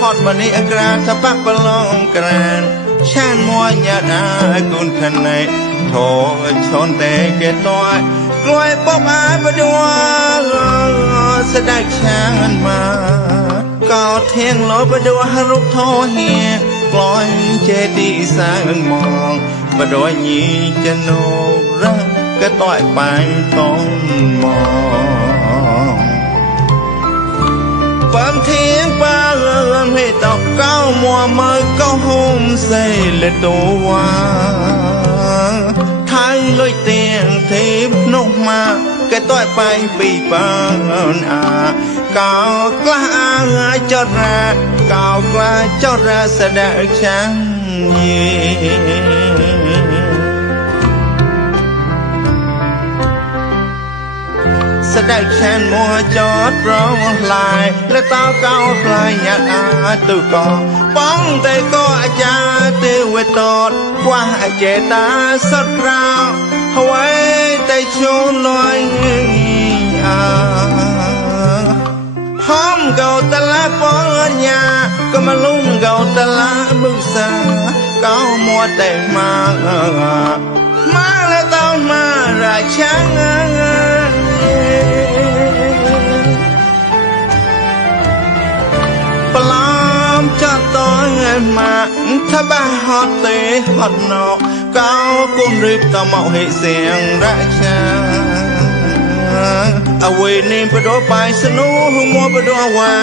ฮอดมันนี่อกราทปักปลองกรานชานมัวยาดากุนขันในโถชนแต่เกตอยกล้วยปอบอายประดัวสะได้ช้างมาก่อเทียงลอยประดัวฮารุกโทเฮียกลอยเจดีสร้างมองประดัวยีจะโนรักก็ต่อยไปต้นมองความเทียงปลาเอินให้ตอกเก้ามัวมือก็หุ่มใส่เลยตัวไทยลอยเตียงทิพนกมาก็ต่อยไปปีปานก้าวกล้าจอดราก้าวกล้าจอดราแสดงช่างเย็แสดงฉันมัวจอดร้องลายและเต้าเก้าปลายอยากตุกอป้องแต่ก็อาจารย์ตือเวตดกว่าเจตาสดราวไว้แต่ชูลอยพร้อมเก่าตะละปอนยาก็มาลุ่มเก่าตะละมึกษาเก่ามัวแต่มาแล้วต้องมาราชังปลอมจะต่อยมาถ้าบ้าฮอตเตะฮอตนอกเก่ากุมรีบต่อเมาให้เสียงราชาเอาไว้นี่ประโดไปสนุกมัวประโดไว้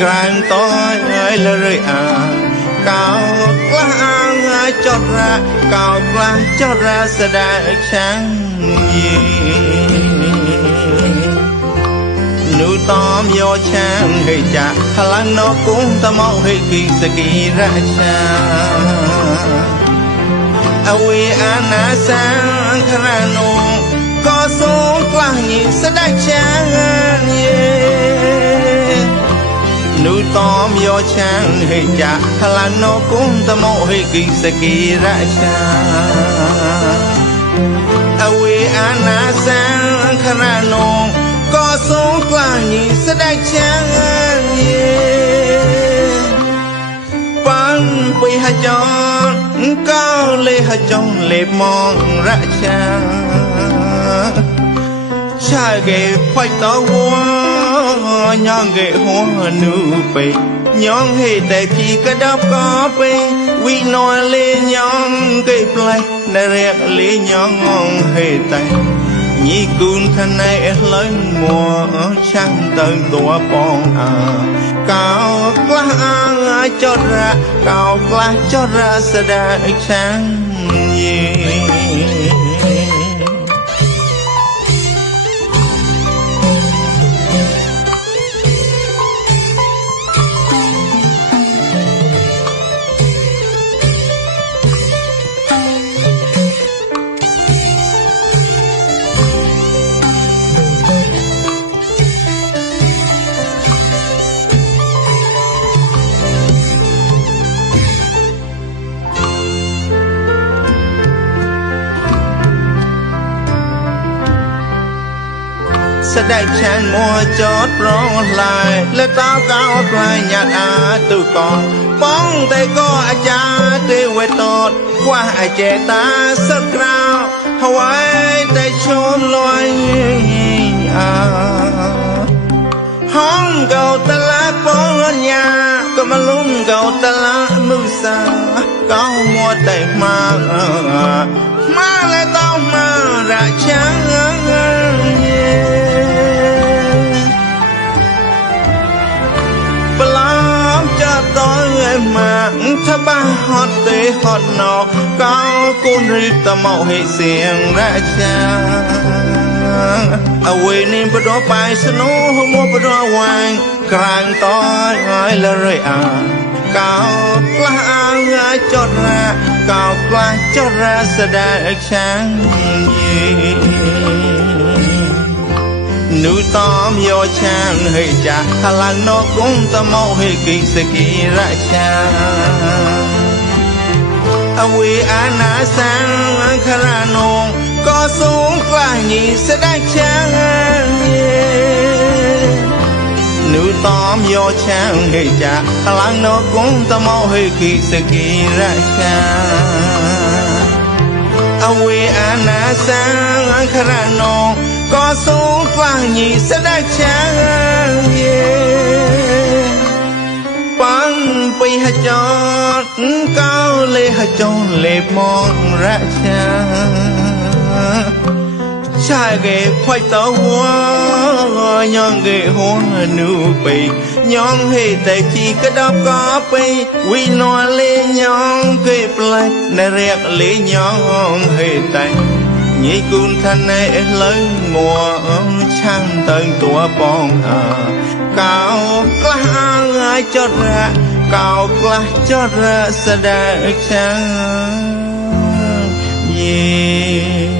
กลางต้อยละเลยเก่ากล้าจอดระเก่ากล้าจอดระแสดงช่างยีหนูตอมโยช่างให้จะพลังนกกุ้งตะเมาให้กิสกีราชาเอาไว้อาณาสังครานุก็สูงกลางยิ่งแสดงช่างยีหนูตอมโยช่างให้จะพลังนกกุ้งตะเมาให้กิสกีราชาเอาไว้อาณาสังครานุก็สูงกลางยิ่งแสดงช่างปันไปหาจอนก็เลยหาจอนเลยมองราชาชาเกะไฟต่อหัวยองเกะหัวนูไปยองให้แต่พี่กระดับก็ไปวินอยเลยยองเกะปลายได้เรียกเลยยองให้แต่ยี่กุนขันในเลยมัวช่างเติมตัวปองก้าวกล้าจอดระก้าวกล้าจอดระแสดงช่างยีแสดงฉันมัวจอดร้องลายและเต้าเก้าปลายหยาดตุกอนป้องแต่ก็อาจารย์เตเวตดกว่าเจตาสักคราวไว้แต่ชนลอยห้องเก่าตะละปอนยาก็มาลุ่มเก่าตะละมือสาเก่ามัวแต่มาแล้วต้องมาราชังปลอมจะต่อยมาถ้าบ้าฮอตเตะฮอตนอกเก่ากุนรีบตะเมาให้เสียงราชาเอาไว้นี่ประโดไปสนุกมัวประโดวางกลางต้อยละเลยเก่ากล้าจอดระเก่ากล้าจอดระแสดงช่างยีหนูตอมโยช่างให้จะพลังนกกุ้งตะเมาให้กิสกีราชาเอาไว้อาณาสังครานุก็สูงกลางยิ่งแสดงช่างห nữ tóm yo chang hề cha lang nó cũng ta mau hơi kỳ sẽ kỳ ra cha awe ana sang khara no có số vang nhị sẽ đã chang bắn bay hạt chót cao lê hạt chót lê mong ra cha cha ghé khoai tàu hoa nhon ghé hoa nu bay nhon hề tại chi cái đáp có bay quy nói lê nhon ghé play nè rẹt lê nhon hề tại nhị cun thân này lớn mùa trăng tận tua bong cao quá ai cho ra cao quá cho ra sẽ đã chăng yeah